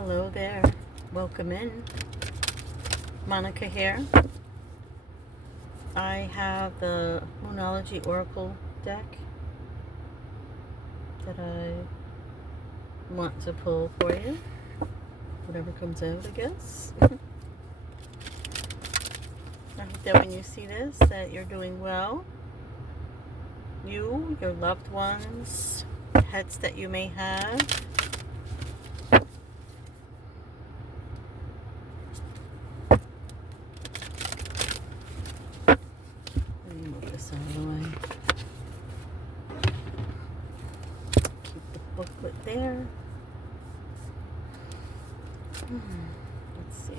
Hello there. Welcome in. Monica here. I have the Moonology Oracle deck that I want to pull for you. Whatever comes out, I guess. I hope that when you see this, that you're doing well. You, your loved ones, pets that you may have. Let me move this out of the way. Keep the booklet there. Let's see.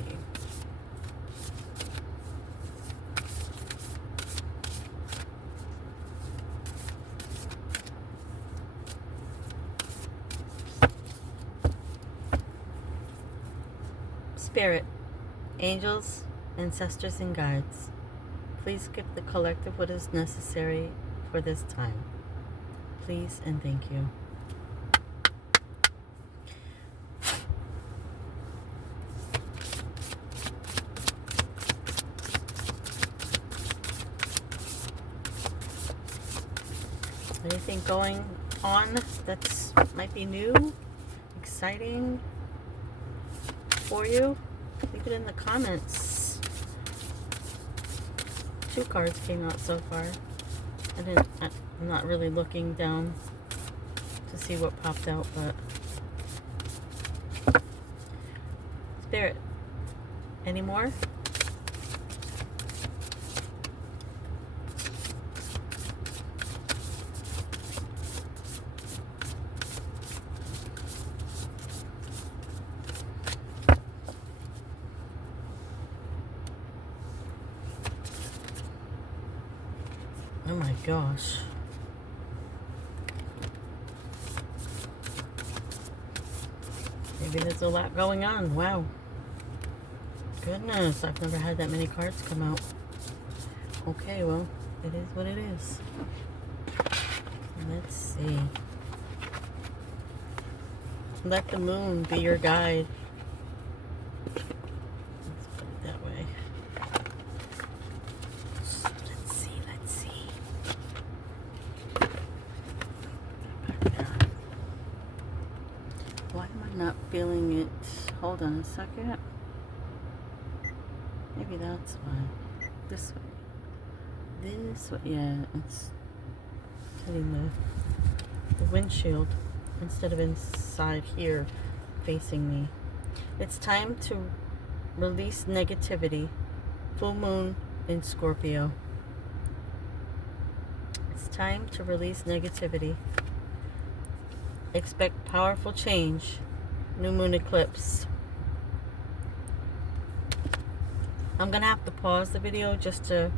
Spirit, angels, ancestors, and guides, please give the collective what is necessary for this time. Please and thank you. Anything going on that's might be new, exciting for you? Leave it in the comments. 2 cards came out so far. I'm not really looking down to see what popped out, but Spirit, any more? Oh my gosh. Maybe there's a lot going on. Wow. Goodness, I've never had that many cards come out. Okay, well, it is what it is. Let's see. Let the moon be your guide. Let's put it that way. Let's see. Why am I not feeling it? Hold on a second. Maybe that's why. This way. This way. Yeah, it's hitting the windshield instead of inside here facing me. It's time to release negativity. Full moon in Scorpio. It's time to release negativity. Expect powerful change. New moon eclipse. I'm gonna have to pause the video just to,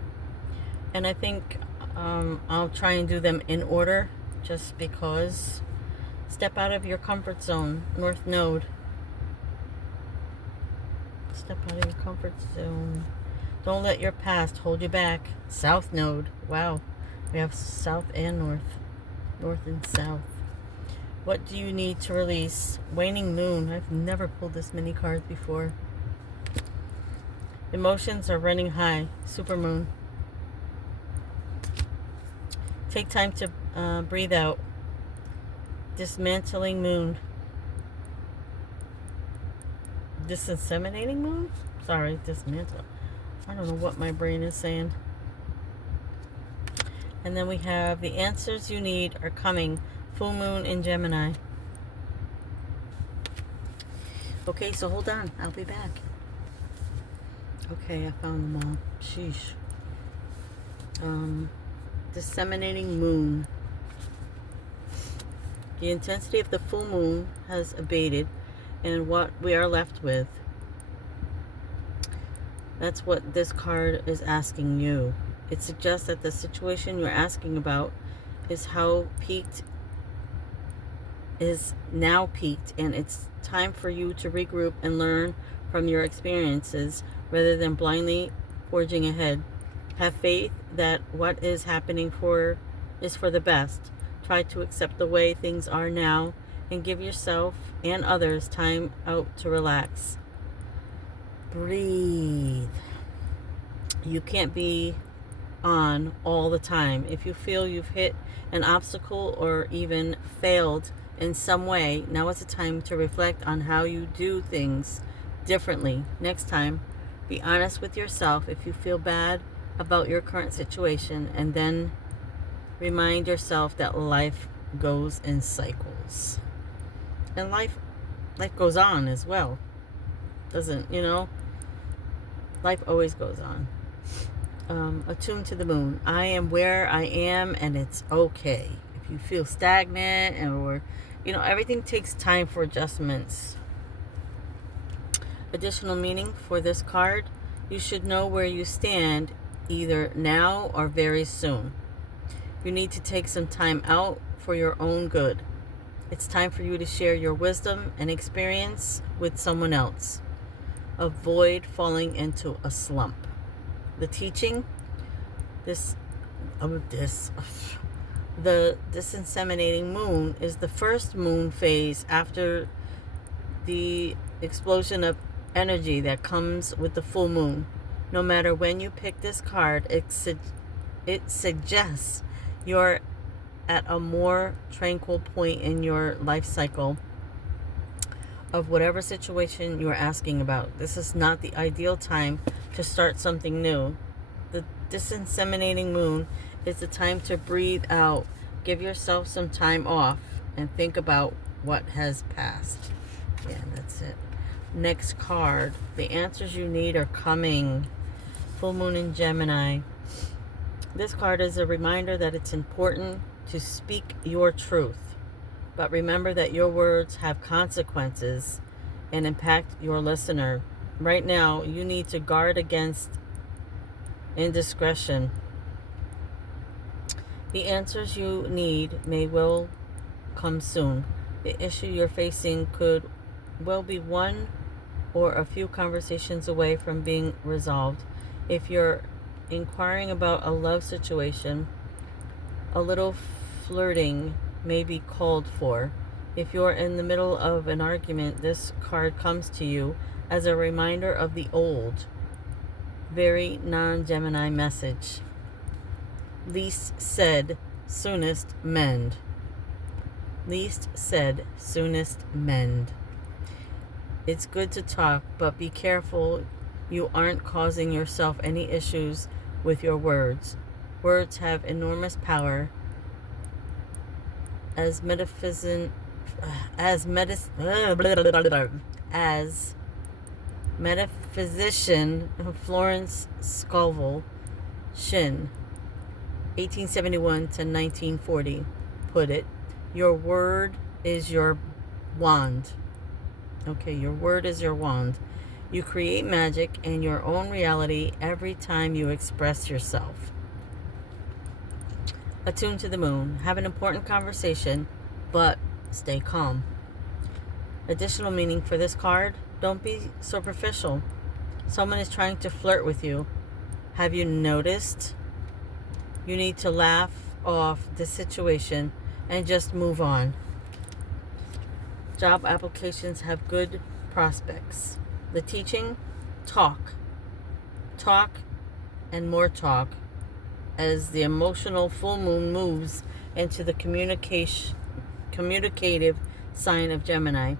and I think I'll try and do them in order just because. Step out of your comfort zone. North node. Step out of your comfort zone. Don't let your past hold you back. South node. Wow. We have south and north. North and south. What do you need to release? Waning moon. I've never pulled this many cards before. Emotions are running high. Supermoon. Take time to breathe out. Dismantling moon. Disinseminating moon? Sorry, dismantle. I don't know what my brain is saying. And then we have the answers you need are coming. Full moon in Gemini. Okay, so hold on. I'll be back. Okay, I found them all. Sheesh. Disseminating moon. The intensity of the full moon has abated, and what we are left with. That's what this card is asking you. It suggests that the situation you're asking about is now peaked, and it's time for you to regroup and learn from your experiences rather than blindly forging ahead. Have faith that what is happening is for the best. Try to accept the way things are now and give yourself and others time out to relax. Breathe. You can't be on all the time. If you feel you've hit an obstacle or even failed in some way, now is the time to reflect on how you do things differently next time. Be honest with yourself if you feel bad about your current situation, and then remind yourself that life goes in cycles. And life goes on as well. Doesn't, life always goes on. Attuned to the moon. I am where I am, and it's okay. If you feel stagnant, or everything takes time for adjustments. Additional meaning for this card: you should know where you stand, either now or very soon. You need to take some time out for your own good. It's time for you to share your wisdom and experience with someone else. Avoid falling into a slump. The teaching, the disinseminating moon is the first moon phase after the explosion of energy that comes with the full moon. No matter when you pick this card, it suggests you're at a more tranquil point in your life cycle of whatever situation you're asking about. This is not the ideal time to start something new. The disinseminating moon is the time to breathe out, give yourself some time off, and think about what has passed. Yeah, that's it. Next card. The answers you need are coming. Full moon in Gemini. This card is a reminder that it's important to speak your truth. But remember that your words have consequences and impact your listener. Right now, you need to guard against indiscretion. The answers you need may well come soon. The issue you're facing could well be one or a few conversations away from being resolved. If you're inquiring about a love situation, a little flirting may be called for. If you're in the middle of an argument, this card comes to you as a reminder of the old, very non-Gemini message. Least said, soonest mend. Least said, soonest mend. It's good to talk, but be careful you aren't causing yourself any issues with your words. Words have enormous power. As metaphysician Florence Scovel Shin, 1871 to 1940, put it, your word is your wand. Okay, your word is your wand. You create magic and your own reality every time you express yourself. Attuned to the moon. Have an important conversation, but stay calm. Additional meaning for this card: don't be superficial. Someone is trying to flirt with you. Have you noticed? You need to laugh off the situation and just move on. Job applications have good prospects. The teaching: talk, and more talk as the emotional full moon moves into the communicative sign of Gemini.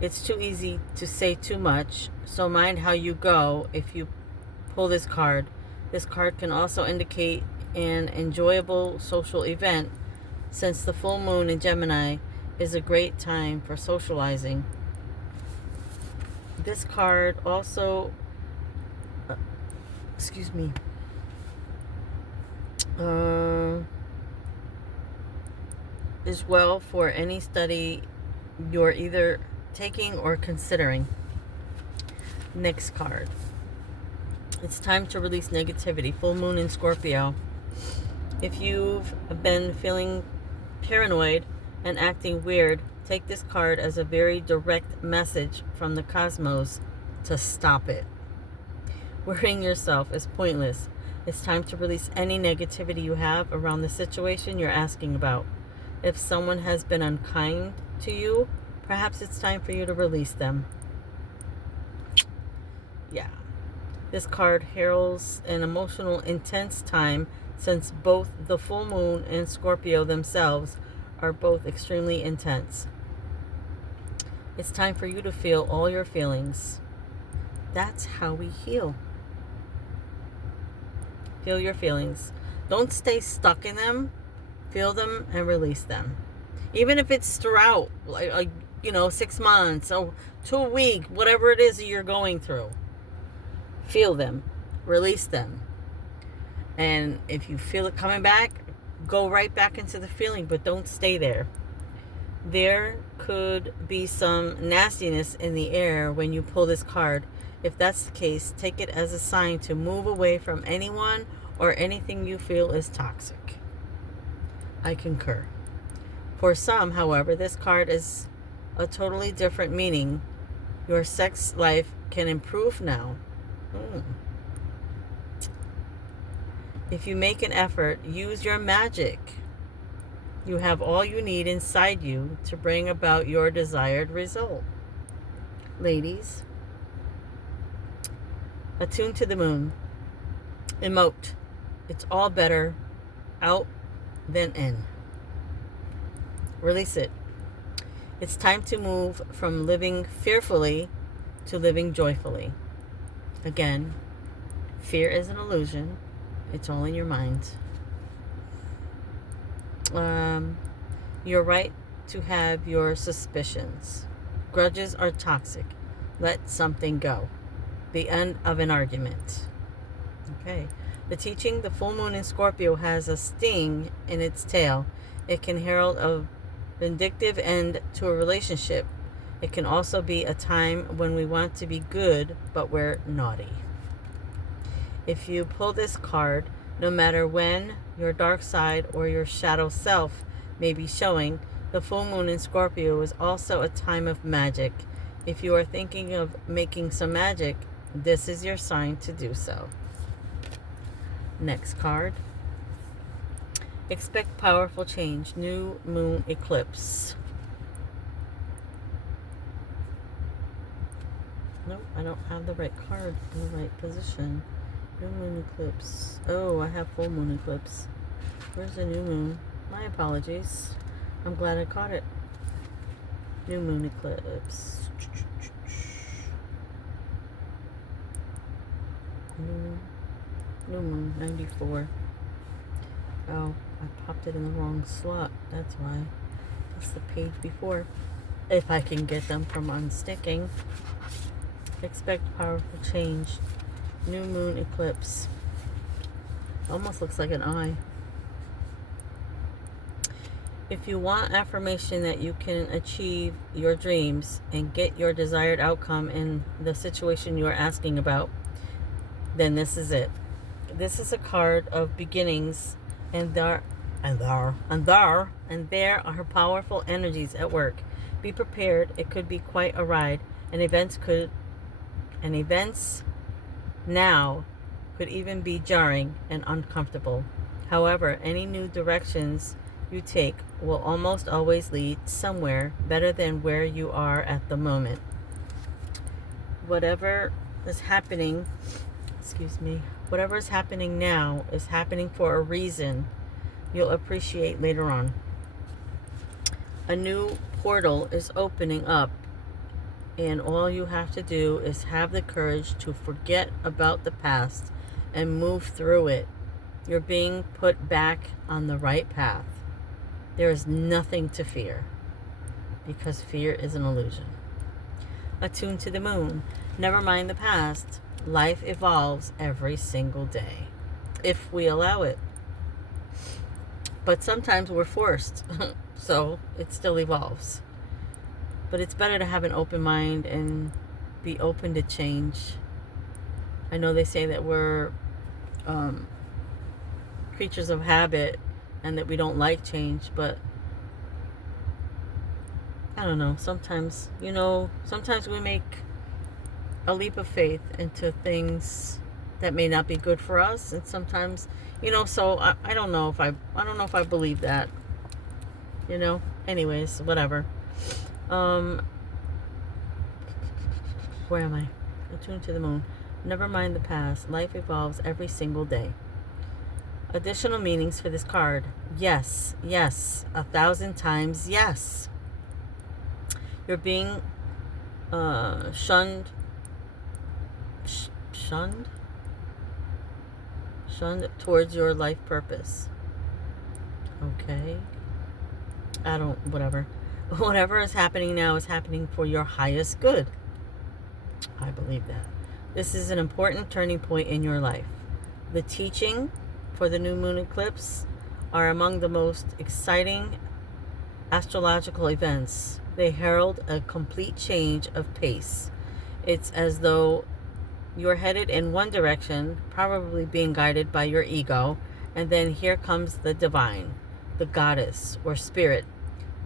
It's too easy to say too much, so mind how you go if you pull this card. This card can also indicate an enjoyable social event, since the full moon in Gemini is a great time for socializing. This card also, is well for any study you're either taking or considering. Next card. It's time to release negativity. Full moon in Scorpio. If you've been feeling paranoid and acting weird, take this card as a very direct message from the cosmos to stop it. Worrying yourself is pointless. It's time to release any negativity you have around the situation you're asking about. If someone has been unkind to you, perhaps it's time for you to release them. Yeah. This card heralds an emotional, intense time since both the full moon and Scorpio themselves are both extremely intense. It's time for you to feel all your feelings. That's how we heal. Feel your feelings. Don't stay stuck in them. Feel them and release them. Even if it's throughout, like 6 months or 2 weeks, whatever it is that you're going through. Feel them. Release them. And if you feel it coming back, go right back into the feeling, but don't stay there. There could be some nastiness in the air when you pull this card. If that's the case, take it as a sign to move away from anyone or anything you feel is toxic. I concur. For some, however, this card is a totally different meaning. Your sex life can improve now. If you make an effort, use your magic. You have all you need inside you to bring about your desired result. Ladies, attune to the moon. Emote. It's all better out than in. Release it. It's time to move from living fearfully to living joyfully. Again, fear is an illusion. It's all in your mind. You're right to have your suspicions. Grudges are toxic. Let something go. The end of an argument. Okay. The teaching, the full moon in Scorpio has a sting in its tail. It can herald a vindictive end to a relationship. It can also be a time when we want to be good, but we're naughty. If you pull this card, no matter when your dark side or your shadow self may be showing, the full moon in Scorpio is also a time of magic. If you are thinking of making some magic, this is your sign to do so. Next card. Expect powerful change. New moon eclipse. Nope, I don't have the right card in the right position. New moon eclipse. Oh, I have full moon eclipse. Where's the new moon? My apologies. I'm glad I caught it. New moon eclipse. New moon 94. Oh, I popped it in the wrong slot. That's why. That's the page before. If I can get them from unsticking. Expect powerful change. New moon eclipse. Almost looks like an eye. If you want affirmation that you can achieve your dreams and get your desired outcome in the situation you are asking about, then this is it. This is a card of beginnings, and there are powerful energies at work. Be prepared. It could be quite a ride, and events now could even be jarring and uncomfortable. However, any new directions you take will almost always lead somewhere better than where you are at the moment. Whatever is happening now is happening for a reason you'll appreciate later on. A new portal is opening up, and all you have to do is have the courage to forget about the past and move through it. You're being put back on the right path. There is nothing to fear, because fear is an illusion. Attune to the moon. Never mind the past. Life evolves every single day, if we allow it. But sometimes we're forced, so it still evolves. But it's better to have an open mind and be open to change. I know they say that we're creatures of habit and that we don't like change, but I don't know. Sometimes we make a leap of faith into things that may not be good for us, and sometimes, so I don't know if I believe that. you know? Anyways, whatever. Where am I? Attuned to the moon. Never mind the past. Life evolves every single day. Additional meanings for this card. Yes, yes, 1,000 times yes. You're being shunned towards your life purpose. Okay. Whatever. Whatever is happening now is happening for your highest good. I believe that. This is an important turning point in your life. The teaching for the new moon eclipse are among the most exciting astrological events. They herald a complete change of pace. It's as though you're headed in one direction, probably being guided by your ego, and then here comes the divine, the goddess or spirit,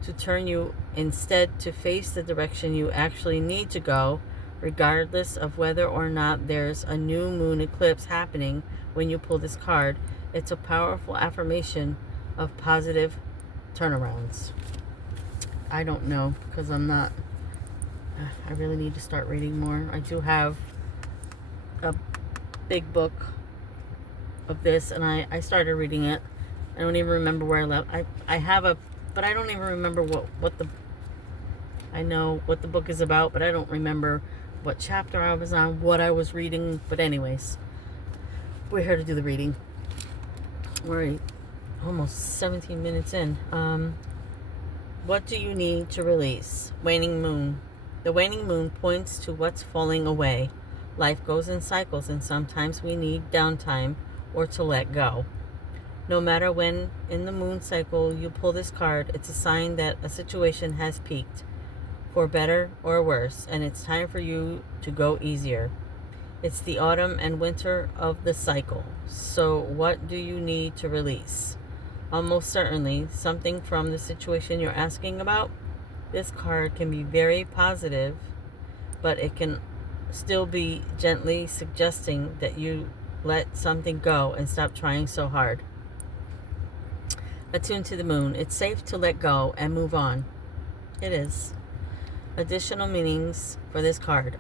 to turn you instead to face the direction you actually need to go, regardless of whether or not there's a new moon eclipse happening. When you pull this card, it's a powerful affirmation of positive turnarounds. I don't know, because I really need to start reading more. I do have a big book of this, and I started reading it. I don't even remember where I left. I have but I don't even remember I know what the book is about, but I don't remember what chapter I was on, what I was reading. But anyways, we're here to do the reading. We're almost 17 minutes in. What do you need to release? Waning moon. The waning moon points to what's falling away. Life goes in cycles, and sometimes we need downtime or to let go. No matter when in the moon cycle you pull this card, it's a sign that a situation has peaked, for better or worse, and it's time for you to go easier. It's the autumn and winter of the cycle. So what do you need to release? Almost certainly something from the situation you're asking about. This card can be very positive, but it can still be gently suggesting that you let something go and stop trying so hard. Attuned to the moon. It's safe to let go and move on. It is. Additional meanings for this card.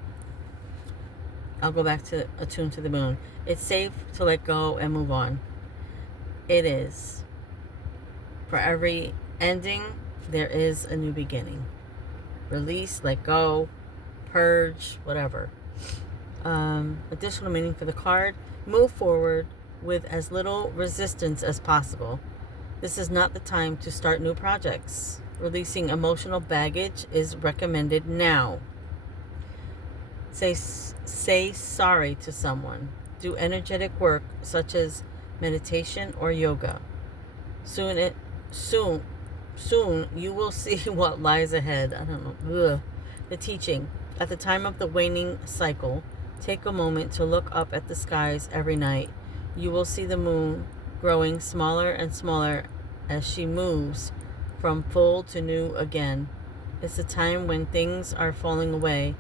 I'll go back to attuned to the moon. It's safe to let go and move on. It is. For every ending, there is a new beginning. Release, let go, purge, whatever. Additional meaning for the card. Move forward with as little resistance as possible. This is not the time to start new projects. Releasing emotional baggage is recommended now. Say sorry to someone. Do energetic work such as meditation or yoga. Soon you will see what lies ahead. I don't know. Ugh. The teaching. At the time of the waning cycle, take a moment to look up at the skies every night. You will see the moon growing smaller and smaller as she moves from full to new again. It's a time when things are falling away.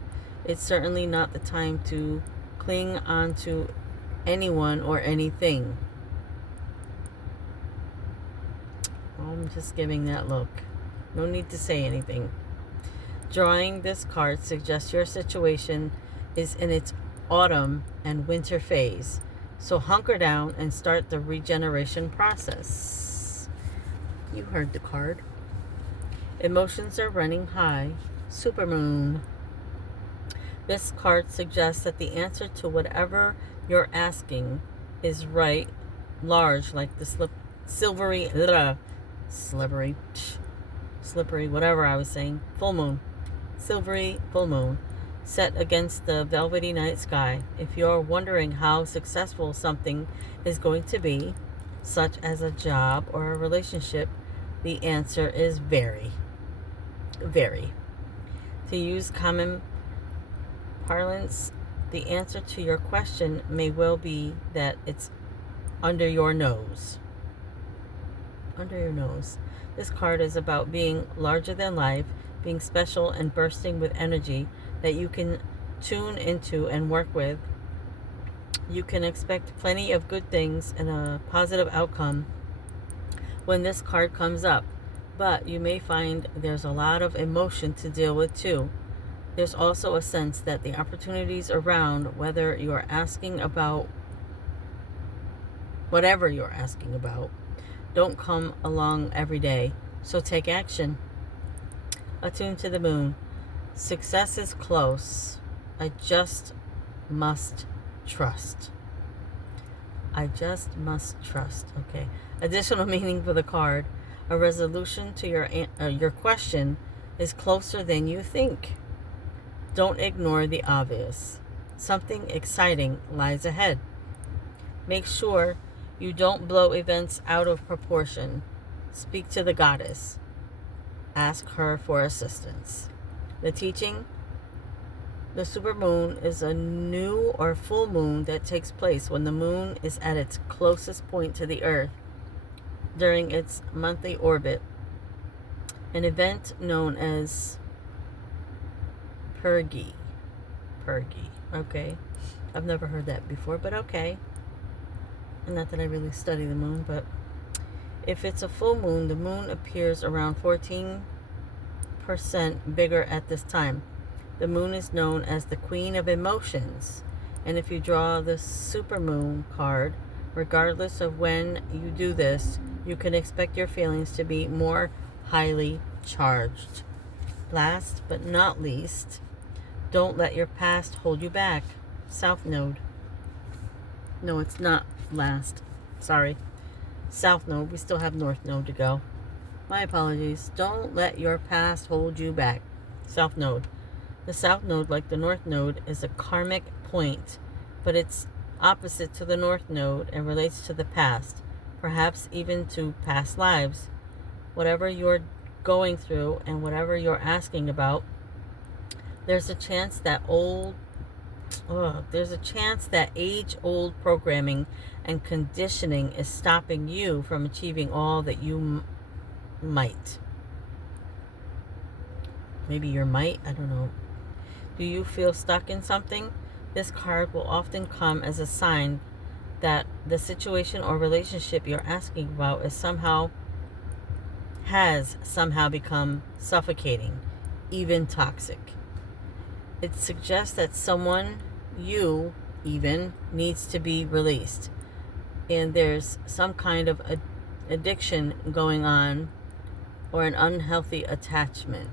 It's certainly not the time to cling on to anyone or anything. I'm just giving that look. No need to say anything. Drawing this card suggests your situation is in its autumn and winter phase. So hunker down and start the regeneration process. You heard the card. Emotions are running high. Supermoon. This card suggests that the answer to whatever you're asking is right, large, like the slippery, whatever I was saying. Full moon. Silvery full moon set against the velvety night sky. If you're wondering how successful something is going to be, such as a job or a relationship, the answer is very. Very. To use common parlance, the answer to your question may well be that it's under your nose. Under your nose. This card is about being larger than life, being special and bursting with energy that you can tune into and work with. You can expect plenty of good things and a positive outcome when this card comes up. But you may find there's a lot of emotion to deal with too. There's also a sense that the opportunities around, whether you're asking about whatever you're asking about, don't come along every day. So take action. Attuned to the moon. Success is close. I just must trust. I just must trust. Okay. Additional meaning for the card. A resolution to your question is closer than you think. Don't ignore the obvious. Something exciting lies ahead. Make sure you don't blow events out of proportion. Speak to the goddess. Ask her for assistance. The teaching: the supermoon is a new or full moon that takes place when the moon is at its closest point to the earth during its monthly orbit, an event known as Purgy. Okay. I've never heard that before, but okay. Not that I really study the moon, but if it's a full moon, the moon appears around 14% bigger at this time. The moon is known as the Queen of Emotions, and if you draw the supermoon card, regardless of when you do this, you can expect your feelings to be more highly charged. Last but not least, don't let your past hold you back. South Node. No, it's not last. Sorry. South Node. We still have North Node to go. My apologies. Don't let your past hold you back. South Node. The South Node, like the North Node, is a karmic point, but it's opposite to the North Node and relates to the past, perhaps even to past lives. Whatever you're going through and whatever you're asking about, there's a chance that age-old programming and conditioning is stopping you from achieving all that you might. Maybe your might, I don't know. Do you feel stuck in something? This card will often come as a sign that the situation or relationship you're asking about has somehow become suffocating, even toxic. It suggests that someone, you even, needs to be released. And there's some kind of addiction going on or an unhealthy attachment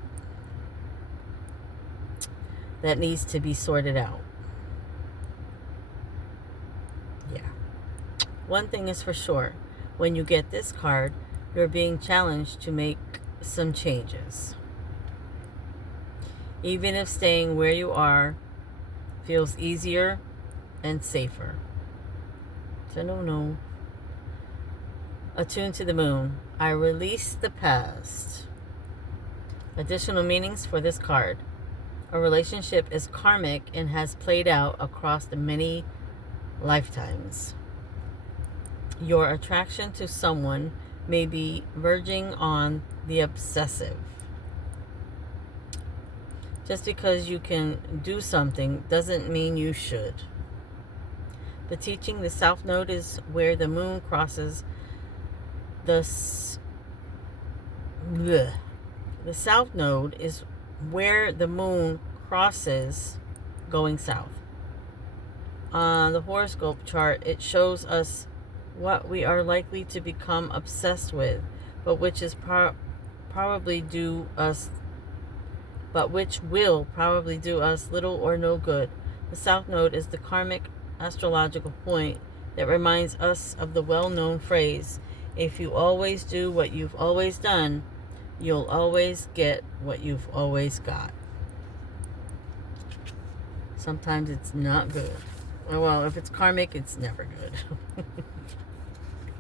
that needs to be sorted out. Yeah. One thing is for sure. When you get this card, you're being challenged to make some changes. Even if staying where you are feels easier and safer. So no. Attuned to the moon. I release the past. Additional meanings for this card. A relationship is karmic and has played out across the many lifetimes. Your attraction to someone may be verging on the obsessive. Just because you can do something doesn't mean you should. The teaching: the South Node is where the moon crosses the South Node is where the moon crosses going south. On the horoscope chart, it shows us what we are likely to become obsessed with, but which will probably do us little or no good. The South Node is the karmic astrological point that reminds us of the well-known phrase, if you always do what you've always done, you'll always get what you've always got. Sometimes it's not good. Well, if it's karmic, it's never good.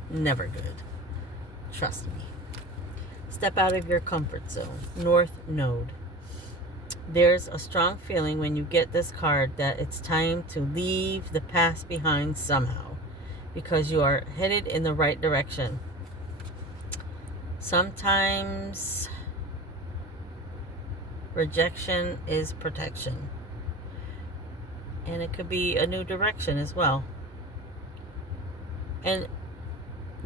Never good. Trust me. Step out of your comfort zone. North Node. There's a strong feeling when you get this card that it's time to leave the past behind somehow, because you are headed in the right direction. Sometimes rejection is protection. And it could be a new direction as well. And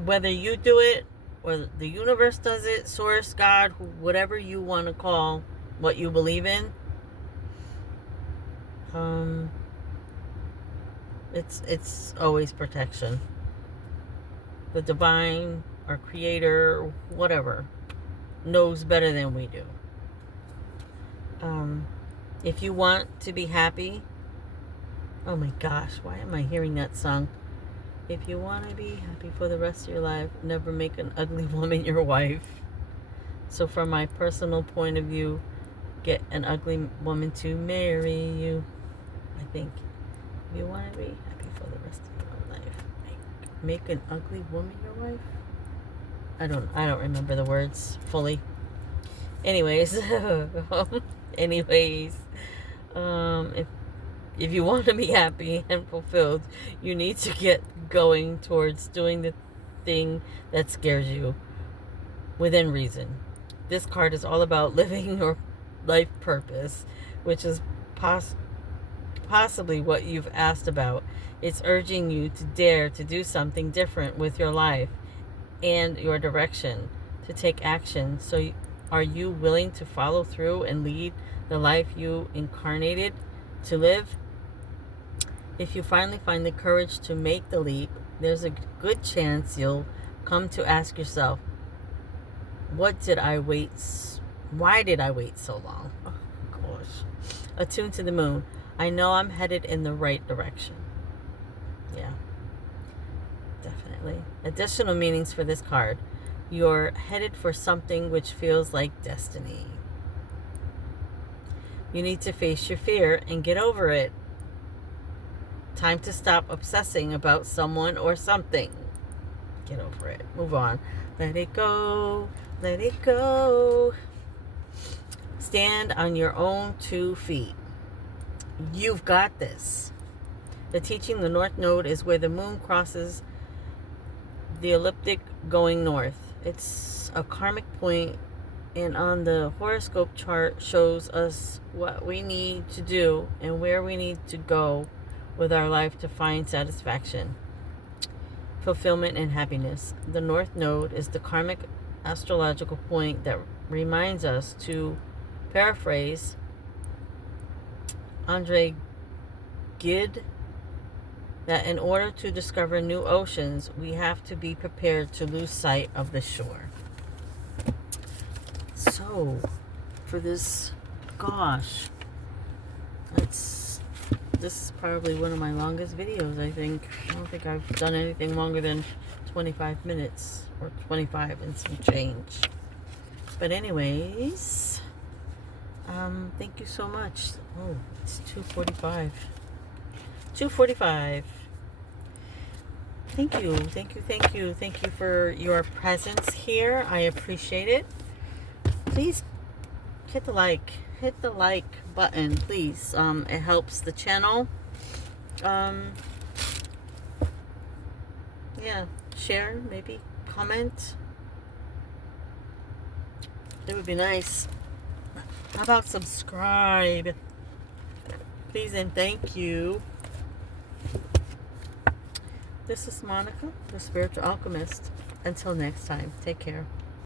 whether you do it or the universe does it, source, God, whatever you want to call what you believe in. It's always protection. The divine or creator, whatever, knows better than we do. If you want to be happy, oh my gosh, why am I hearing that song? If you want to be happy for the rest of your life, never make an ugly woman your wife. So from my personal point of view, get an ugly woman to marry you. I think if you want to be happy for the rest of your life, make an ugly woman your wife. I don't remember the words fully. Anyways, if you want to be happy and fulfilled, you need to get going towards doing the thing that scares you within reason. This card is all about living your life purpose, which is possibly what you've asked about. It's urging you to dare to do something different with your life and your direction, to take action. So are you willing to follow through and lead the life you incarnated to live? If you finally find the courage to make the leap, there's a good chance you'll come to ask yourself, why did I wait so long? Oh gosh. Attuned to the moon. I know I'm headed in the right direction. Yeah, definitely. Additional meanings for this card. You're headed for something which feels like destiny. You need to face your fear and get over it. Time to stop obsessing about someone or something. Get over it. Move on. Let it go. Let it go. Stand on your own 2 feet. You've got this. The teaching, the North Node, is where the moon crosses the ecliptic going north. It's a karmic point, and on the horoscope chart shows us what we need to do and where we need to go with our life to find satisfaction, fulfillment, and happiness. The North Node is the karmic astrological point that reminds us, to paraphrase Andre Gide, that in order to discover new oceans, we have to be prepared to lose sight of the shore. So, for this, gosh, this is probably one of my longest videos, I think. I don't think I've done anything longer than 25 minutes, or 25 and some change. But anyways, thank you so much. Oh, it's 2:45. 2:45. Thank you for your presence here. I appreciate it. Please hit the like button, please. It helps the channel. Yeah, share, maybe comment. It would be nice. How about subscribe? Please and thank you. This is Monica, the Spiritual Alchemist. Until next time, take care.